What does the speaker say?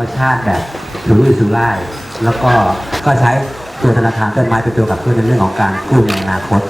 มชาติแบบสุรุ่ยสุร่าย แล้วก็ก็ใช้ตัวธนาคารต้นไม้เป็นตัวกับเพื่อนในเรื่องของการกู้ในอนาคต